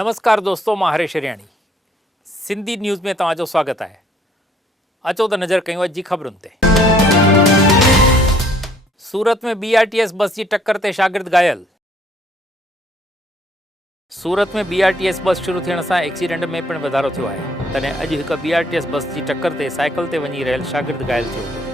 नमस्कार दोस्तों, मां हरेश हरियाणी सिंधी न्यूज़ में तव्हांजो स्वागत है। अचो त नज़र कयूं अॼु जी ख़बरुनि ते। सूरत में BRTS बस की टक्कर ते शागिर्द घायल। सूरत में BRTS बस शुरू थियण सां एक्सीडेंट में पिणु वधारो थियो आहे। तॾहिं अॼु हिकु BRTS बस की टक्कर ते साइकिल ते वञी रहियल शागिर्द घायल थियो हो।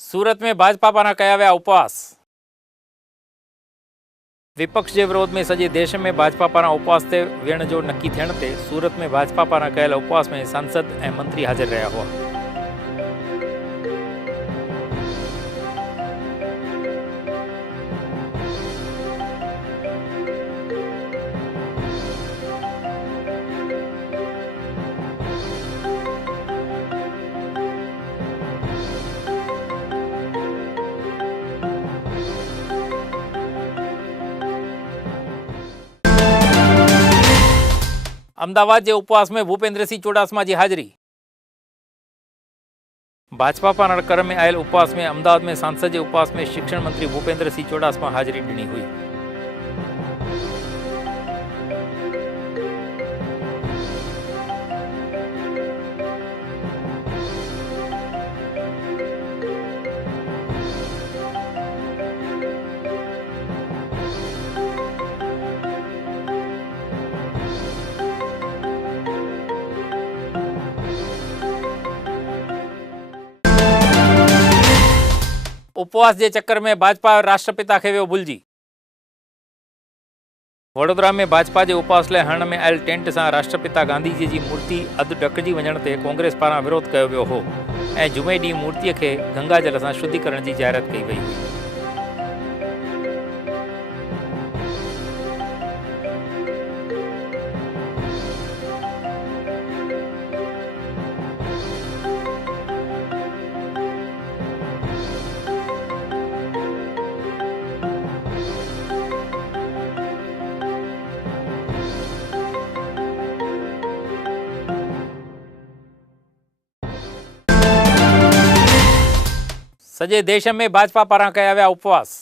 सूरत में भाजपा पारां कया विया उपवास। विपक्ष के विरोध में सॼे देश में भाजपा पारां उपवास ते विहण जो नक्की थियण ते सूरत में भाजपा पारां कयल उपवास में सांसद ऐं मंत्री हाज़िर रहिया हुआ। अमदावाद के उपवास में भूपेंद्र सिंह चुडासमा की हाजिरी। भाजपा पारां कर में आयल उपवास में अमदावाद में सांसद के उपवास में शिक्षण मंत्री भूपेंद्र सिंह चुडासमा हाजिरी ॾिनी हुई। उपवास के चक्कर में भाजपा राष्ट्रपिता खे वियो भुलिजी। वडोदरा में भाजपा के उपवास लाइ हणण में आयल टेंट से राष्ट्रपिता गांधी जी की मूर्ति अधु ढकिजी वञण ते कांग्रेस पारां विरोध कयो वियो हो ऐं जुमे ॾींहुं मूर्तिअ खे गंगा जल सां शुद्धिकरण की जाहिरात कई वई हुई। सॼे देश में भाजपा पारां कया विया उपवास।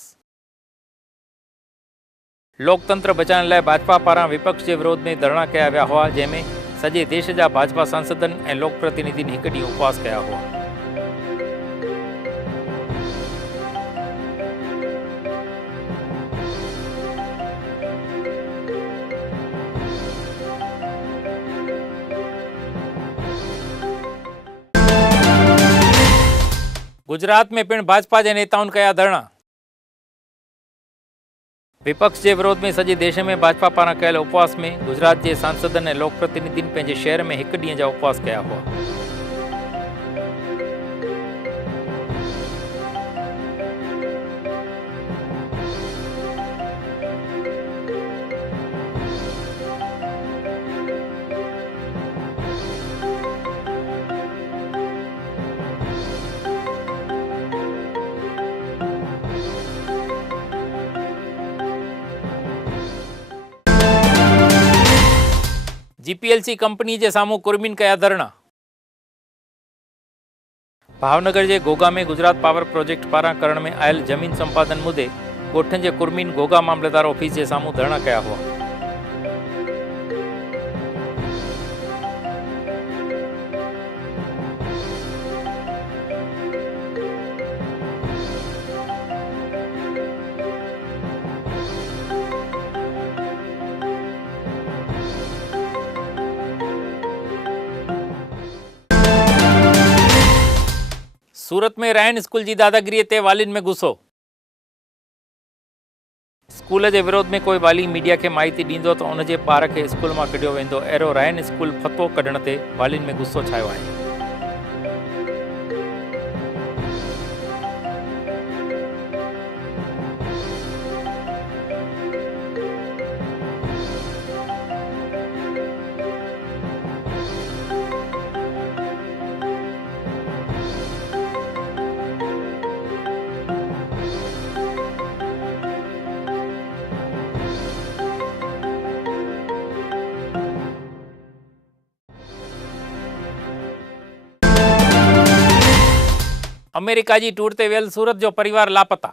लोकतंत्र बचाइण लाइ भाजपा पारां विपक्ष के विरोध में धरना कया विया हुआ, जंहिंमें सॼे देश जा भाजपा सांसदनि ऐं लोक प्रतिनिधिनि हिकु ॾींहुं उपवास कया हुआ। गुजरात में पिण भाजपा के नेताओं कया धरना। विपक्ष के विरोध में सॼे देश में भाजपा पारां कयल उपवास में गुजरात के सांसदनि ऐं लोक प्रतिनिधिनि पंहिंजे शहर में हिकु ॾींहं जा उपवास कया हुआ। GPLC कंपनी के सामूं कुर्मीन कया धरना। भावनगर के घोघा में गुजरात पावर प्रोजेक्ट पारां करण में आयल जमीन संपादन मुद्दे गोठन के कुर्मीन घोघा मामलेदार ऑफिस के सामूं धरना कया हुआ। सूरत में रायन स्कूल की दादागिरी ते वालिन में गुस्सो। स्कूल के विरोध में कोई वाली मीडिया के माहिती दींदो तो उनके बार के स्कूल में कढियो वेंदो, अहिड़ो रायन स्कूल फतो कढण ते वालिन में गुस्सो छायो आहे। अमेरिका जी टूर ते वियल सूरत जो परिवार लापता।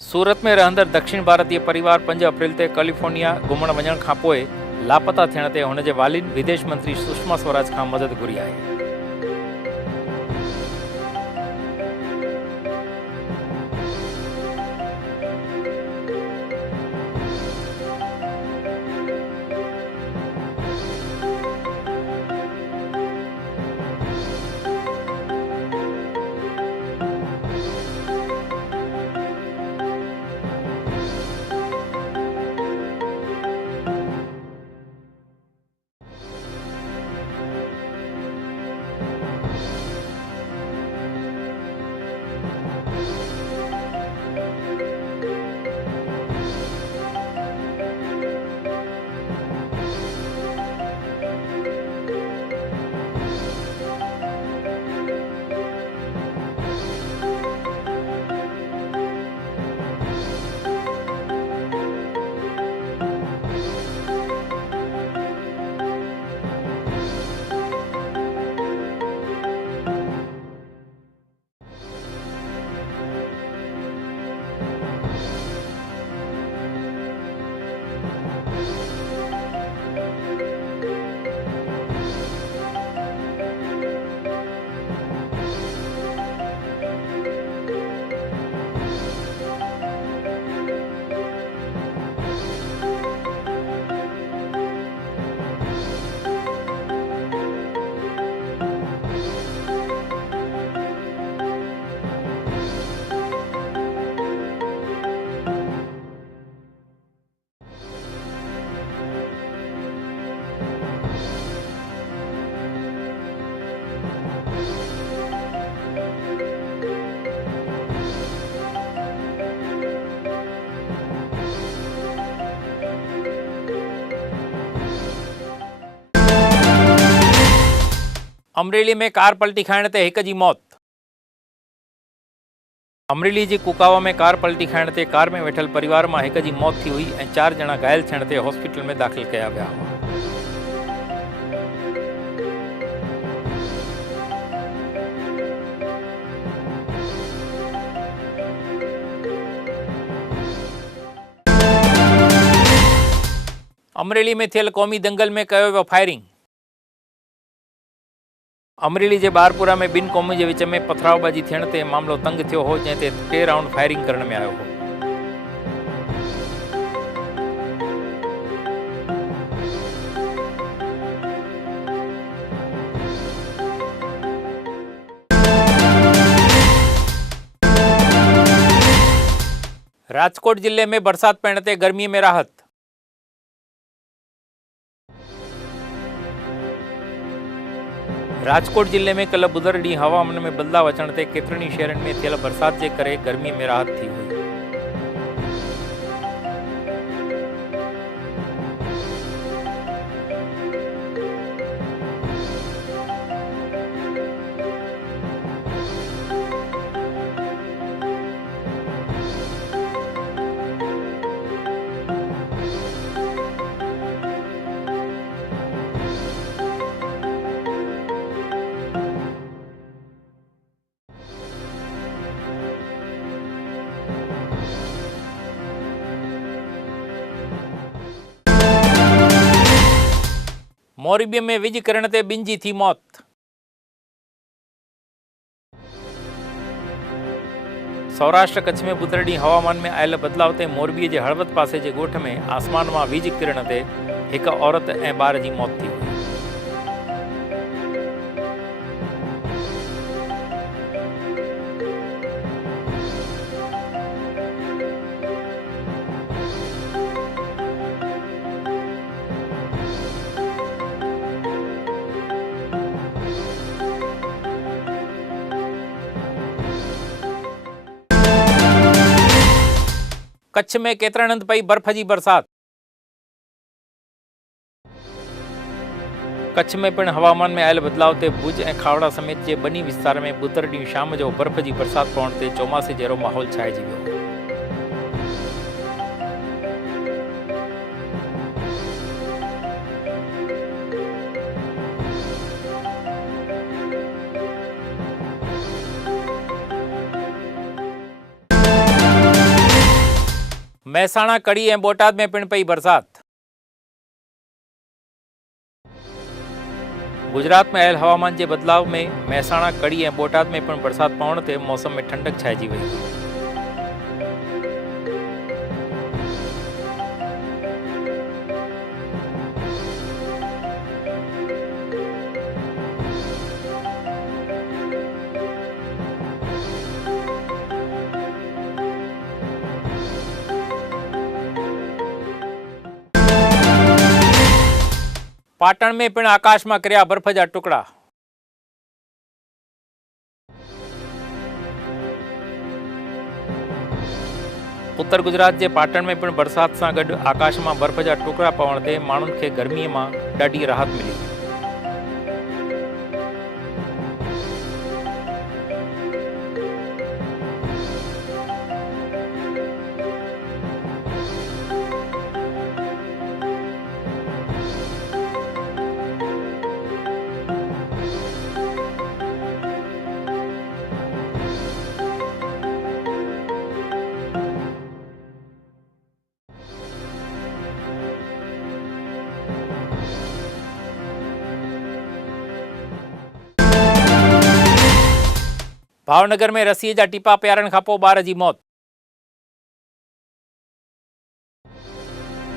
सूरत में रहंदड़ दक्षिण भारतीय परिवार 5 अप्रैल ते कैलिफोर्निया घुमण वञण खां पोइ लापता थियण ते हुन जे वालिन विदेश मंत्री सुषमा स्वराज खां मदद घुरी आहे। अमरेली में कार पलटी खाइण ते हिक जी मौत। अमरेली जी कुकावा में कार पलटी खाइण ते कार में वेठल परिवार में हिक जी मौत थी हुई ऐं 4 ॼणा घायल थियण ते हॉस्पिटल में दाख़िल कया विया हुआ। अमरेली में थियल क़ौमी दंगल में कयो वियो फायरिंग। अमरेली जे बारपुरा में 2 क़ौमुनि जे विच में पथरावबाजी थियण ते मामलो तंग थियो हो, जंहिं ते 3 राउंड फायरिंग करण में आयो हो। राजकोट जिले में बरसात पवण ते गर्मी में राहत। राजकोट जिले में कल बुधर ॾींहुं हवामान में बदलाव अचण ते केतिरनि शहरनि में थियल बरसात जे करे गर्मी में राहत थी हुई। मोरबी में विज किरण ते 2 जी थी मौत। सौराष्ट्र कच्छ में बुधर ॾींहुं हवामान में आयल बदलाव ते मोरबी जे हड़वत पासे जे ॻोठ में आसमान मां विज किरण ते हिक औरत ऐं ॿार जी मौत थी हुई। कच्छ में केतिरनि हंधि पई बर्फ़ जी बरसात। कच्छ में पिण हवामान में आयल बदलाव ते भुज ऐं खावड़ा समेत जे बनी विस्तार में बुधर ॾींहुं शाम जो बर्फ़ जी बरसात पवण ते चौमासे जहिड़ो माहौल छाइजी वियो। મહેસાણા, કડી ऐं બોટાદ में पिण पई बरसात। गुजरात में आयल हवामान के बदलाव में महेसाणा, कड़ी ऐं बोटाद में पिण बरसात पवण ते मौसम में ठंडक छाइजी वई। पाटण में पिण आकाश में कर्या बर्फ जा टुकड़ा। उत्तर गुजरात के पाटण में पिण बरसात से गड आकाश में बर्फ जा टुकड़ा पवण ते माण्हुनि खे गर्मी में ॾाढी राहत मिली। भावनगर में रसीअ जा टीपा पियारण खां पोइ ॿार जी मौत।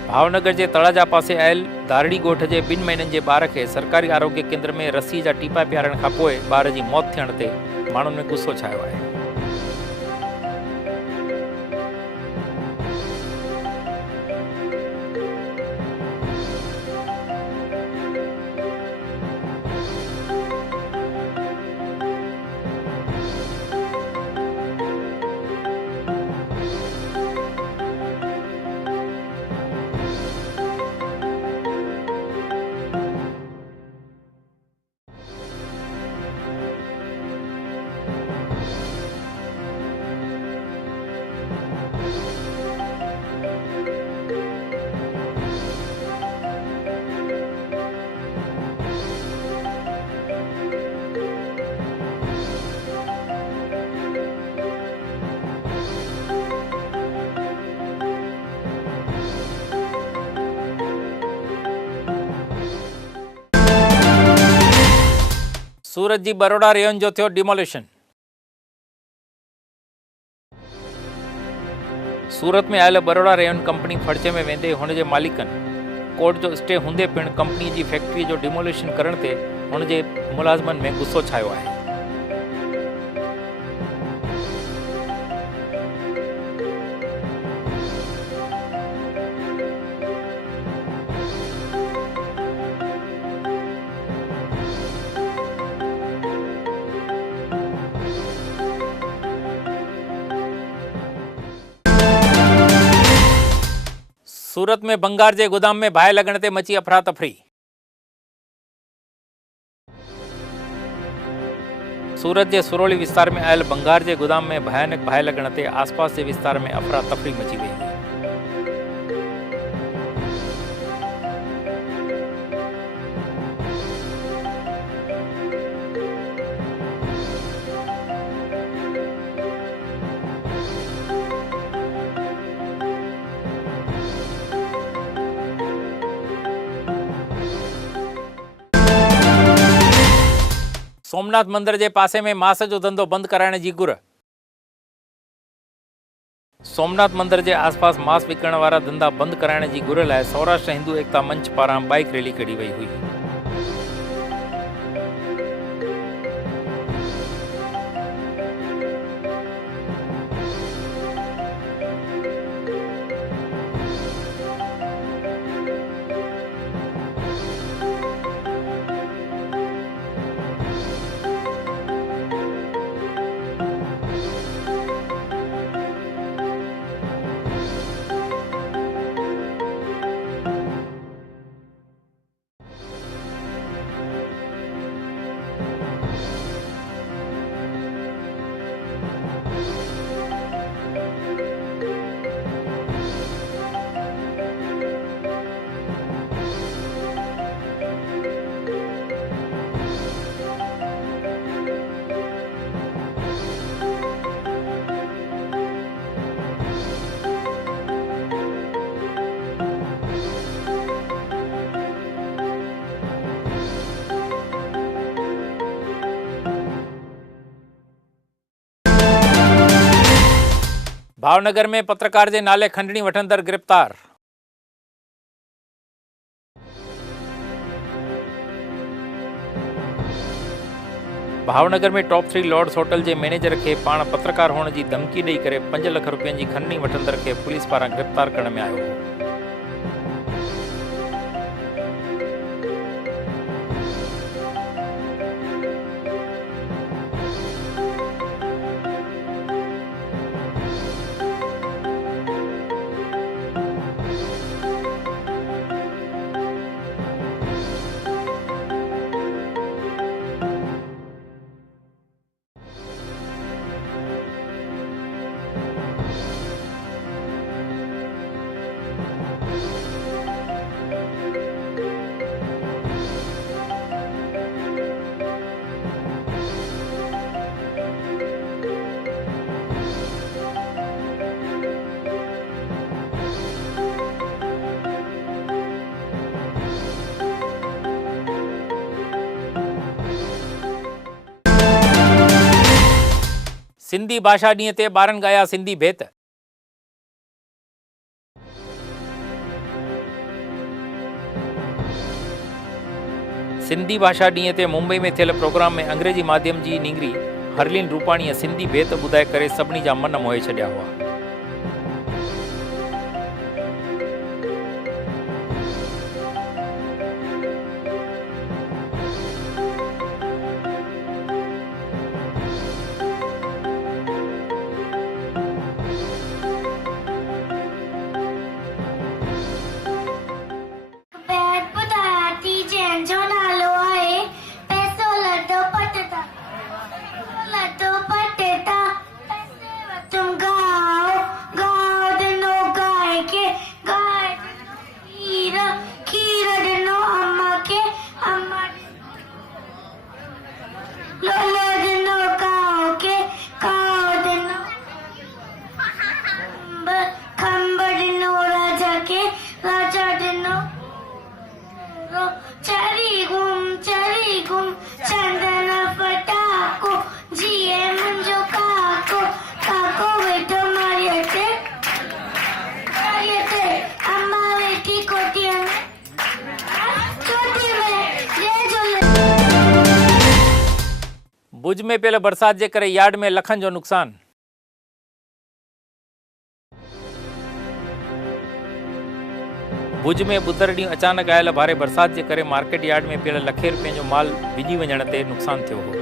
भावनगर के तळाजा पासे आयल धारड़ी ॻोठ के 2 महीननि के ॿार खे सरकारी आरोग्य केंद्र में रसीअ जा टीपा पियारण खां पोइ ॿार जी मौत थियण ते माण्हुनि में गुस्सो छायो आहे। सूरत जी बरोड़ा रेवन जो थियो डिमोलिशन। सूरत में आयल बरोड़ा रेवन कंपनी फड़चे में वेंदे हुन जे मालिकनि कोर्ट जो स्टे हूंदे पिण कंपनी की फैक्ट्री जो डिमोलिशन करण ते हुन जे मुलाज़िमनि में गुस्सो छायो आहे। सूरत में भंगार के गोदाम में बाहि लगण ते मची अफरा तफरी। सूरत के सुरोली विस्तार में आयल भंगार के गोदाम में भयानक बाहि लगण ते आसपास के विस्तार में अफरा तफरी मची वई हुई। सोमनाथ मंदिर के पासे में मास जो धंधो बंद कराने की घुर। सोमनाथ मंदिर के आसपास मांस विकण वारा धंधा बंद कराने की घुर लाइ सौराष्ट्र हिंदू एकता मंच पारां बाइक रैली कढी वई हुई। भावनगर में पत्रकार के नाले खंडणी वठंदड़ गिरफ्तार। भावनगर में टॉप 3 लॉर्ड्स होटल के मैनेजर के पाण पत्रकार होने की धमकी ॾेई करे 5 लाख रुपयनि की खंडणी वठंदड़ के पुलिस पारां गिरफ्तार करण में आयो हो। सिंधी भाषा ॾींहं ते ॿारनि गाया सिंधी भेत। सिंधी भाषा ॾींहं ते मुंबई में थियल प्रोग्राम में अंग्रेजी माध्यम जी नींगरी हरलीन रूपाणीअ सिंधी भेत ॿुधाए करे सभिनी जा मन मोहे छॾिया हुआ। भुज में पियल बरसात के करे यार्ड में लखन जो नुकसान। भुज में बुधर ॾींहुं अचानक आयल भारे बरसात के करे मार्केट यार्ड में पियल लखे रुपये जो माल विझी वञण ते नुकसान थियो हो।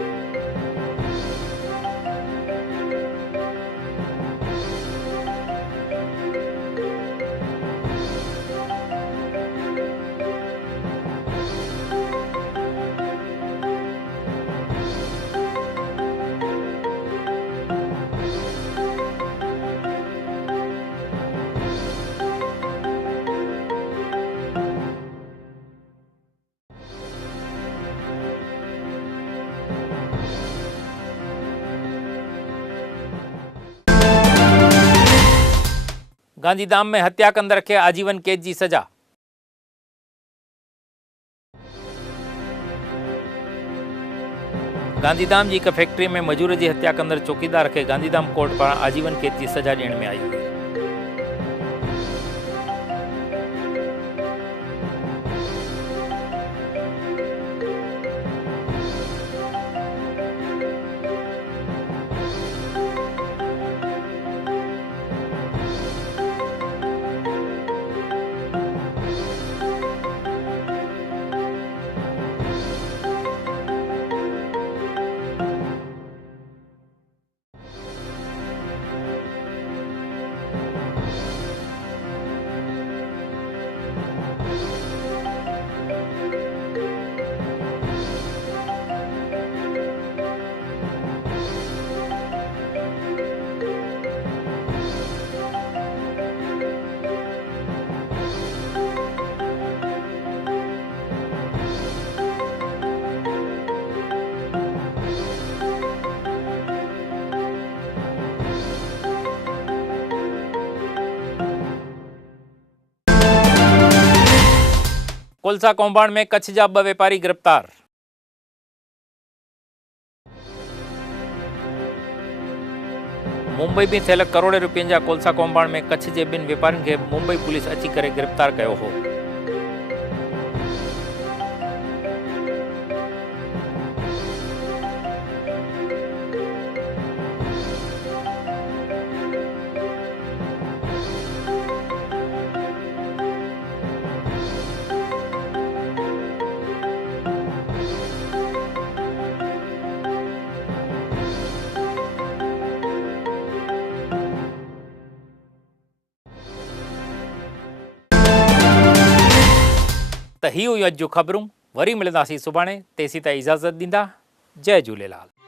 गांधीधाम में हत्या कंदड़ के आजीवन कैद की सजा। गांधीधाम की एक फैक्ट्री में मजूर की हत्या कंदड़ चौकीदार के गांधीधाम कोर्ट पारां आजीवन कैद की सजा ॾियण में आई हुई। कोलसा कौभांड में कच्छ जा 2 व्यापारी गिरफ्तार। मुंबई में थियल करोड़े रुपयनि जा कोलसा कौभांड में कच्छ के 2 वापारियों के मुंबई पुलिस अची करे गिरफ्तार किया हो। त ही हुई अॼु जूं ख़बरूं। वरी मिलंदासीं सुभाणे। तेसीं ताईं इजाज़त ॾींदा। जय झूलेलाल।